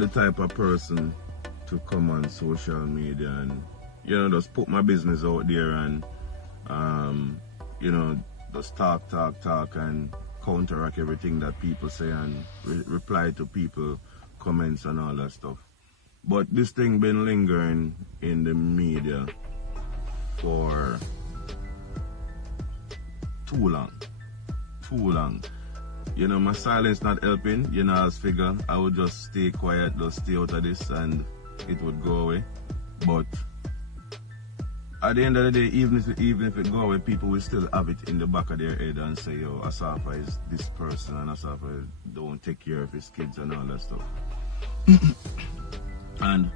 the type of person to come on social media and, you know, just put my business out there and, you know, just talk and counteract everything that people say and reply to people comments and all that stuff. But this thing been lingering in the media for too long. You know, my silence not helping. You know, as figure I would just stay quiet, just stay out of this and it would go away. But at the end of the day, even if it go away, people will still have it in the back of their head and say, yo, Asafa is this person and Asafa don't take care of his kids and all that stuff. And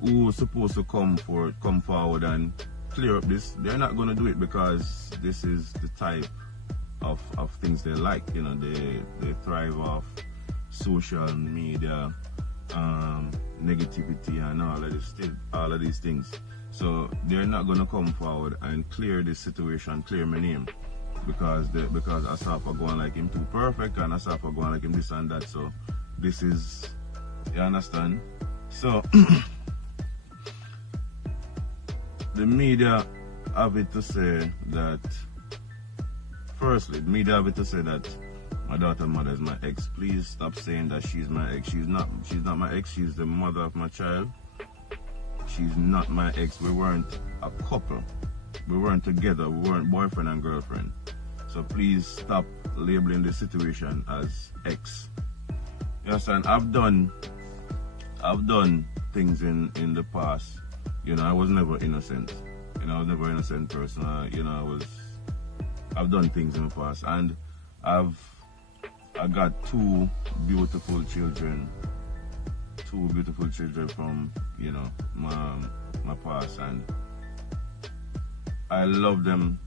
who's supposed to come forward and clear up this? They're not going to do it because this is the type of things they like. You know, they thrive off social media, negativity and all of these things. So they're not going to come forward and clear this situation, clear my name, because Asafa going like him too perfect and Asafa going like him this and that. So this is, you understand? So the media have it to say that, firstly, the media have it to say that my daughter's mother is my ex. Please stop saying that she's my ex. She's not my ex. She's the mother of my child. She's not my ex. We weren't a couple. We weren't together. We weren't boyfriend and girlfriend. So please stop labeling the situation as ex. You understand? I've done things in the past. You know, I was never innocent. You know, I was never an innocent person. I've done things in the past, and I got two beautiful children from, you know, my past, and I love them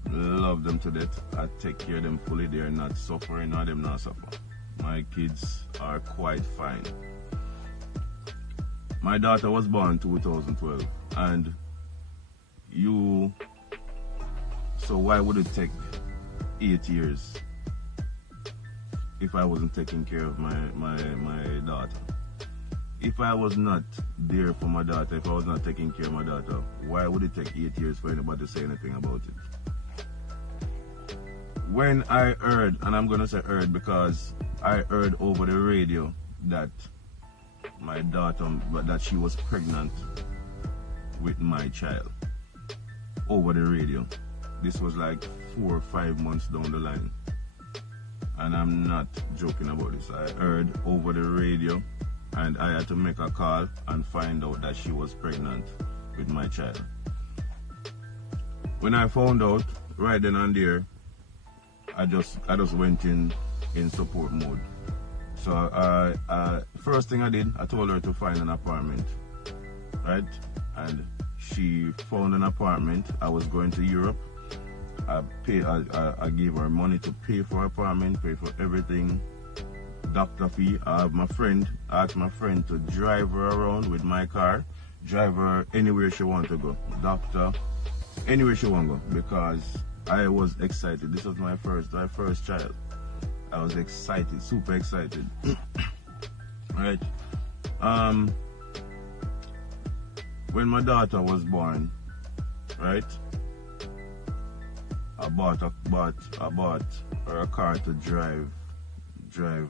to death. I take care of them fully. They're not suffering, nor them not suffer. My kids are quite fine. My daughter was born 2012, and so why would it take 8 years if I wasn't taking care of my daughter? If I was not there for my daughter, if I was not taking care of my daughter, why would it take 8 years for anybody to say anything about it? When I heard, and I'm gonna say heard because I heard over the radio that my daughter, that she was pregnant with my child, over the radio. This was like 4 or 5 months down the line, and I'm not joking about this. I heard over the radio, and I had to make a call and find out that she was pregnant with my child. When I found out, right then and there, I just went in support mode. So first thing I did, I told her to find an apartment, right? And she found an apartment. I was going to Europe. I gave her money to pay for her apartment, pay for everything. Doctor fee. I asked my friend to drive her around with my car, drive her anywhere she want to go. Doctor, anywhere she want to go, because I was excited. This was my first child. I was excited, super excited. Right? When my daughter was born, right? I bought her a car to drive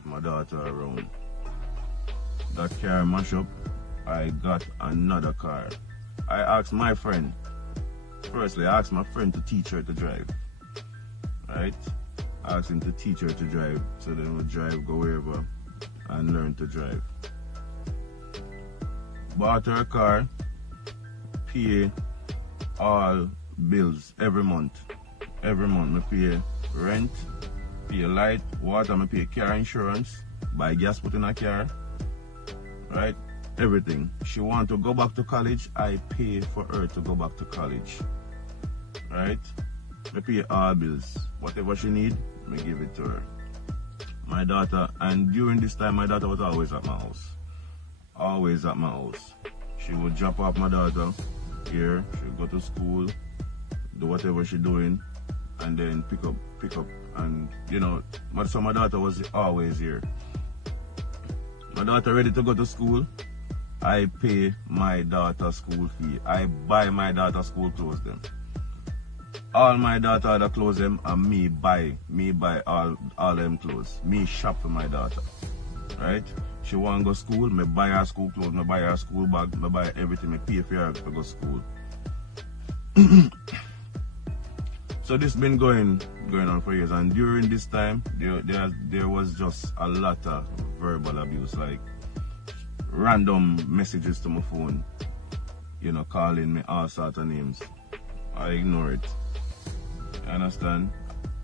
my daughter around. That car mash up. I got another car. I asked my friend. Firstly, I asked my friend to teach her to drive. Right? I asked him to teach her to drive, so then we'll drive, go wherever, and learn to drive. Bought her a car, pay all bills every month. Every month, I pay rent, pay light, water, I pay car insurance, buy gas put in a car, right? Everything. She want to go back to college, I pay for her to go back to college, right? I pay all bills. Whatever she need, I give it to her. My daughter, and during this time, my daughter was always at my house. Always at my house. She would drop off my daughter here, she would go to school, do whatever she doing, and then pick up, and you know, so my daughter was always here. My daughter ready to go to school, I pay my daughter's school fee. I buy my daughter's school clothes them. All my daughter other clothes them and me buy all them clothes. Me shop for my daughter. Right? She want to go school, me buy her school clothes, me buy her school bag, me buy everything, me pay for her to go school. So this been going on for years, and during this time there was just a lot of verbal abuse, like random messages to my phone, you know, calling me all sorts of names. I ignore it. You understand?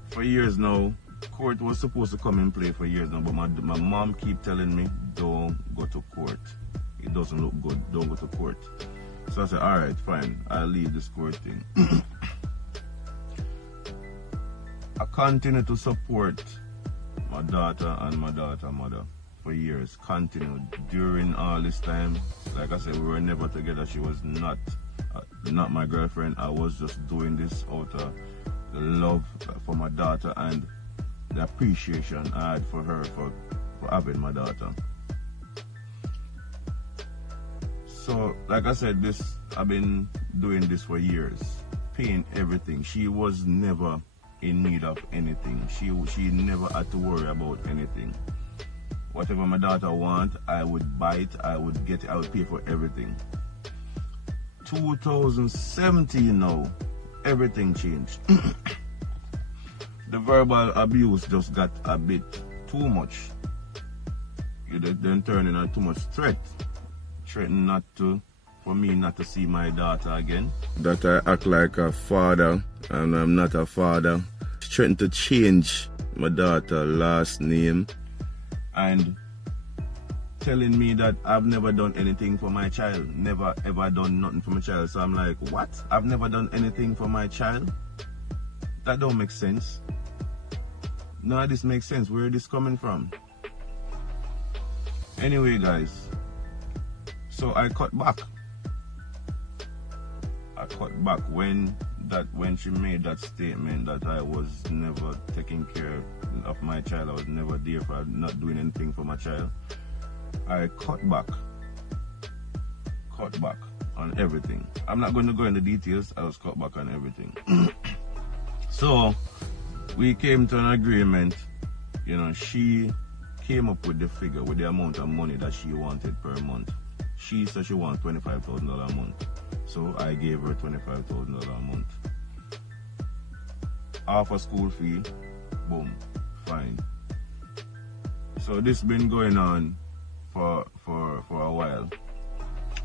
For years now, court was supposed to come in play for years now, but my mom keep telling me, don't go to court. It doesn't look good, don't go to court. So I said, alright, fine, I'll leave this court thing. I continue to support my daughter and my daughter's mother for years. Continued during all this time. Like I said, we were never together. She was not my girlfriend. I was just doing this out of the love for my daughter and the appreciation I had for her for having my daughter. So, like I said, I've been doing this for years, paying everything. She was never in need of anything. She never had to worry about anything. Whatever my daughter want, I would buy it, I would get it, I would pay for everything. 2017 now, everything changed. The verbal abuse just got a bit too much. It then turned into too much threat. Threatening for me not to see my daughter again. That I act like a father and I'm not a father. Threatening to change my daughter's last name and telling me that I've never done anything for my child. Never ever done nothing for my child. So I'm like, what? I've never done anything for my child? That don't make sense. None of this makes sense. Where is this coming from? Anyway, guys, so I cut back. I cut back when she made that statement that I was never taking care of my child. I was never there for not doing anything for my child. I cut back on everything. I'm not going to go into details. I was cut back on everything. So we came to an agreement. You know, she came up with the figure, with the amount of money that she wanted per month. She said she wants $25,000 a month. So I gave her $25,000 a month. Half a school fee, boom, fine. So this been going on for a while.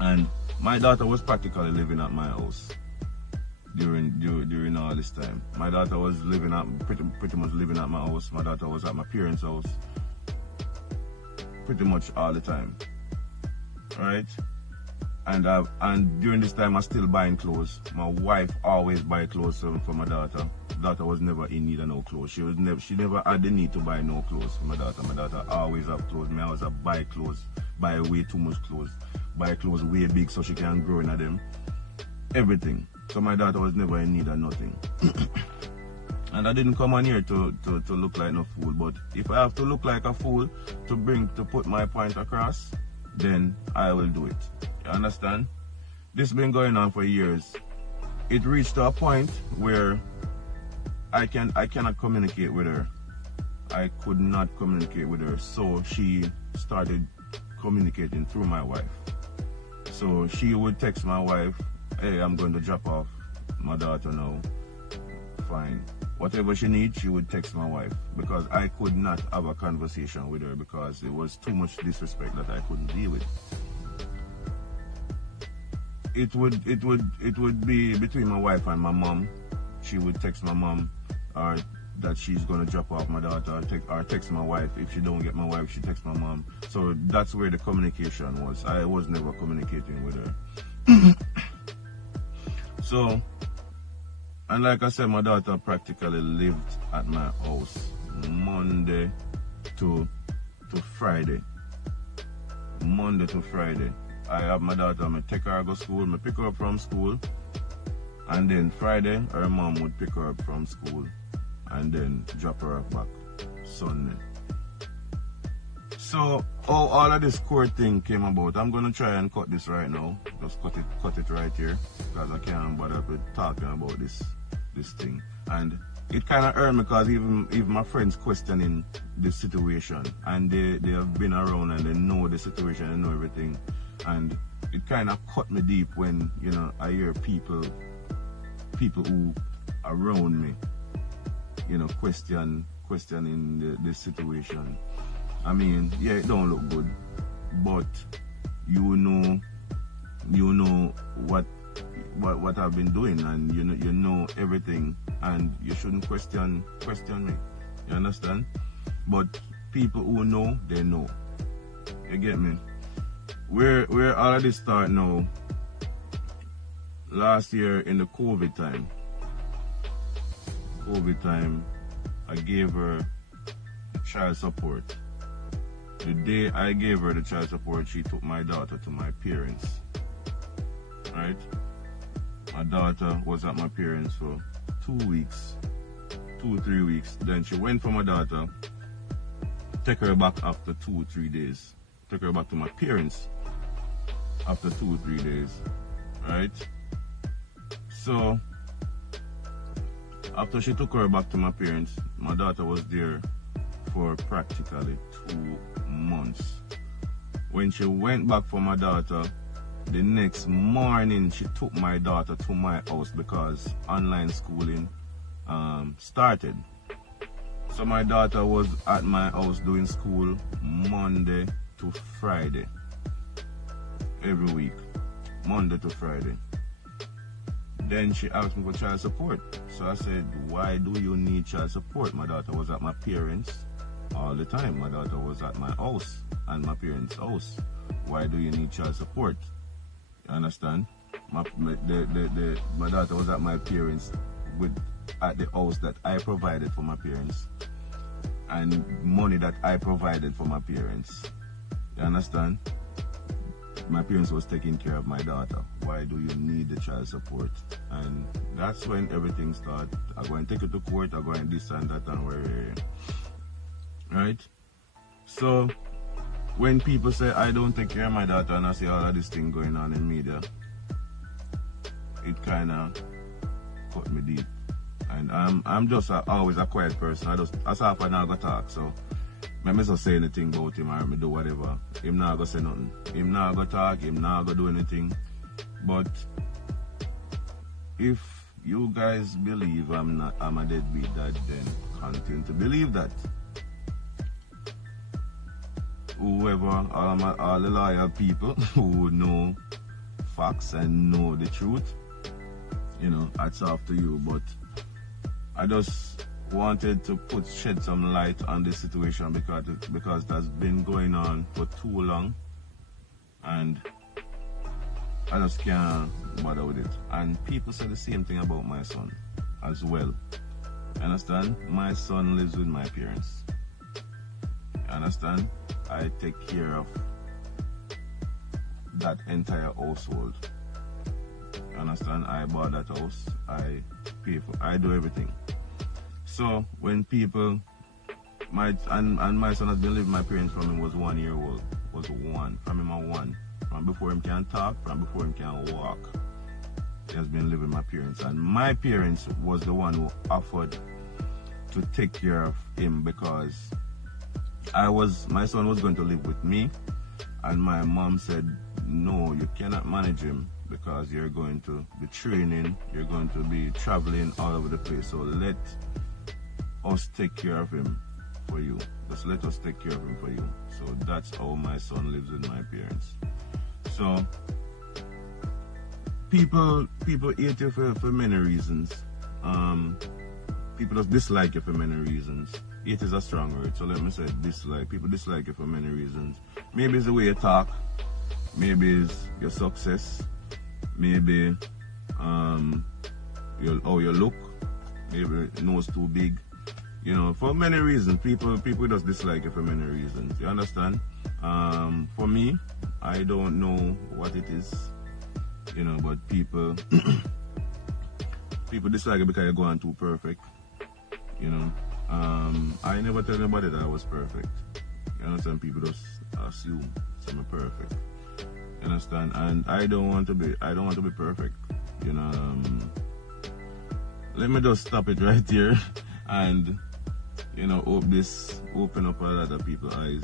And my daughter was practically living at my house during all this time. My daughter was living at pretty much living at my house. My daughter was at my parents' house pretty much all the time. Right? And during this time I still buying clothes. My wife always buy clothes for my daughter. Daughter was never in need of no clothes. She never had the need to buy no clothes for my daughter. My daughter always have clothes. Me always have buy clothes, buy way too much clothes, buy clothes way big so she can grow in them. Everything. So my daughter was never in need of nothing. And I didn't come on here to look like no fool. But if I have to look like a fool to put my point across, then I will do it. You understand? This has been going on for years. It reached to a point where I cannot communicate with her. I could not communicate with her, so she started communicating through my wife. So she would text my wife, hey, I'm going to drop off my daughter now. Fine. Whatever she needs, she would text my wife, because I could not have a conversation with her because it was too much disrespect that I couldn't deal with. It would be between my wife and my mom. She would text my mom or that she's gonna drop off my daughter, or text my wife. If she don't get my wife, she texts my mom. So that's where the communication was. I was never communicating with her. So, and like I said, my daughter practically lived at my house Monday to Friday. Monday to Friday. I have my daughter, I take her to school, I pick her up from school, and then Friday her mom would pick her up from school and then drop her back Sunday. So how all of this court thing came about, I'm gonna try and cut this right now. Just cut it right here, because I can't bother with talking about this thing. And it kind of hurt me, because even my friends questioning this situation, and they have been around and they know the situation and know everything, and it kind of cut me deep when, you know, I hear people who around me, you know, questioning this situation. I mean, yeah, it don't look good, but you know what I've been doing, and you know everything, and you shouldn't question me. You understand? But people who know, they know. You get me? Where all of this start now, last year in the COVID time, I gave her child support. The day I gave her the child support, she took my daughter to my parents. Right? My daughter was at my parents for 2 weeks, 2 or 3 weeks. Then she went for my daughter, take her back after 2 or 3 days. Took her back to my parents after 2 or 3 days. Right? So, after she took her back to my parents, my daughter was there for practically 2 months. When she went back for my daughter, the next morning she took my daughter to my house, because online schooling started. So my daughter was at my house doing school Monday to Friday, every week, Monday to Friday. Then she asked me for child support. So I said, why do you need child support? My daughter was at my parents all the time. My daughter was at my house and my parents' house. Why do you need child support? You understand? My daughter was at my parents at the house that I provided for my parents, and money that I provided for my parents. You understand? My parents was taking care of my daughter. Why do you need the child support? And that's when everything started. I go and take it to court, I go and this and that and where. Right? So when people say I don't take care of my daughter, and I see all of this thing going on in media, it kind of cut me deep. And I'm just always a quiet person. Asafa now go talk, so I just say anything about him, or me do whatever. Him not go say nothing. Him not go talk, him not go do anything. But if you guys believe I'm a deadbeat dad, then continue to believe that. Whoever, all the loyal people who know facts and know the truth, you know, that's up to you. But I just wanted to shed some light on this situation, because it has been going on for too long, and I just can't bother with it. And people say the same thing about my son as well. You understand? My son lives with my parents. You understand? I take care of that entire household. You understand? I bought that house, I pay for, I do everything. So when people, my son has been living with my parents from him was 1 year old. Was one. From him at 1. From before him can talk, from before him can walk. He has been living with my parents. And my parents was the one who offered to take care of him, because my son was going to live with me, and my mom said, no, you cannot manage him, because you're going to be training, you're going to be traveling all over the place. So let us take care of him for you. Just let us take care of him for you. So that's how my son lives with my parents. So people hate you for many reasons. People just dislike you for many reasons. Hate is a strong word, so let me say dislike. People dislike you for many reasons. Maybe it's the way you talk. Maybe it's your success. Maybe how you look. Maybe nose too big. You know, for many reasons. People just dislike you for many reasons. You understand? For me, I don't know what it is. You know, but people dislike you because you're going too perfect. You know. I never tell anybody that I was perfect. You understand? People just assume I'm perfect. You understand? And I don't want to be perfect. You know. Let me just stop it right here, and you know, hope this open up a lot of people's eyes.